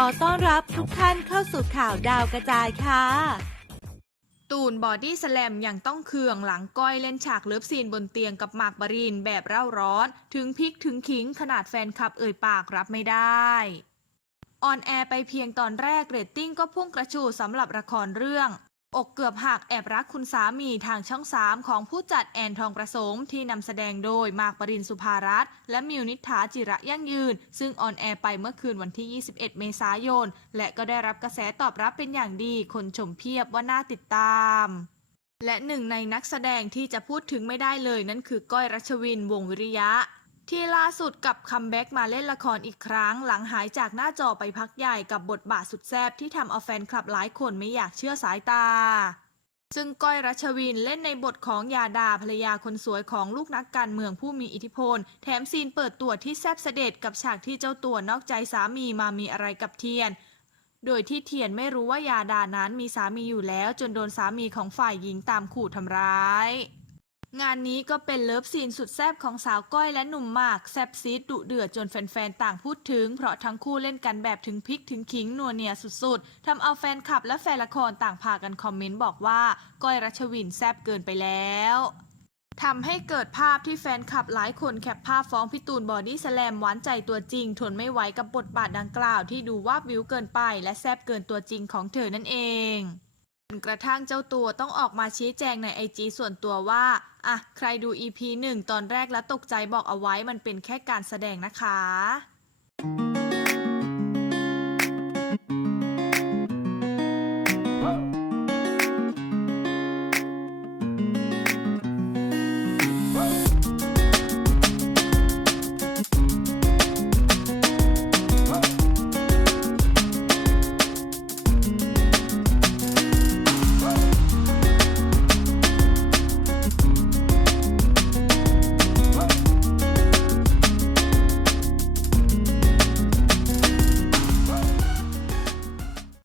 ขอต้อนรับทุกท่านเข้าสู่ข่าวดาวกระจายค่ะ ตูนบอดี้สแลมยังต้องเคืองหลังก้อยเล่นฉากเลิฟซีนบนเตียงกับหมากบรินแบบเร่าร้อน ถึงพริกถึงขิงขนาดแฟนคลับเอ่ยปากรับไม่ได้ออนแอร์ไปเพียงตอนแรกเรตติ้งก็พุ่งกระฉูดสำหรับละครเรื่อง อกเกือบหักแอบรักคุณสามีทางช่อง 3 ของผู้จัดแอนทองประสมที่นำแสดงโดยมากปรินสุภารัตน์และมิวนิษฐาจิระยั่งยืน ซึ่งออนแอร์ไปเมื่อคืนวันที่ 21 เมษายน และก็ได้รับกระแสตอบรับเป็นอย่างดี คนชมเพียบว่าน่าติดตามและหนึ่งในนักแสดงที่จะพูดถึงไม่ได้เลยนั่นคือก้อยรัชวินวงศ์วิริยะ ที่ล่าสุดกับคัมแบ็กมาเล่นละครอีกครั้ง หลังหายจากหน้าจอไปพักใหญ่กับบทบาทสุดแซ่บที่ทำเอาแฟนคลับหลายคนไม่อยากเชื่อสายตา ซึ่งก้อยรัชวินเล่นในบทของยาดาภรรยาคนสวยของลูกนักการเมืองผู้มีอิทธิพล แถมซีนเปิดตัวที่แซบเสด็จกับฉากที่เจ้าตัวนอกใจสามีมามีอะไรกับเทียน โดยที่เทียนไม่รู้ว่ายาดานั้นมีสามีอยู่แล้ว จนโดนสามีของฝ่ายหญิงตามขู่ทำร้าย งานนี้ก็เป็นเลิฟซีนสุดแซ่บของสาวก้อยและหนุ่มหมาก แซ่บซีดดุเดือดจนแฟนๆ ต่างพูดถึง เพราะทั้งคู่เล่นกันแบบถึงพริกถึงขิงนัวเนียสุดๆ ทำเอาแฟนคลับและแฟนละครต่างพากันคอมเมนต์บอกว่า ก้อยรัชวินแซ่บเกินไปแล้วทำให้เกิดภาพที่แฟนคลับหลายคนแคปภาพฟ้องพี่ตูนบอดี้สแลมหวานใจตัวจริง ทนไม่ไหวกับบทบาทดังกล่าวที่ดูว่าวิวเกินไป และแซบเกินตัวจริงของเธอนั่นเอง นกระทั่งเจ้าตัวต้องออกมาชี้แจงในไอจีส่วนตัวว่า อะ ใครดู EP 1 ตอนแรกแล้วตกใจบอกเอาไว้มันเป็นแค่การแสดงนะคะ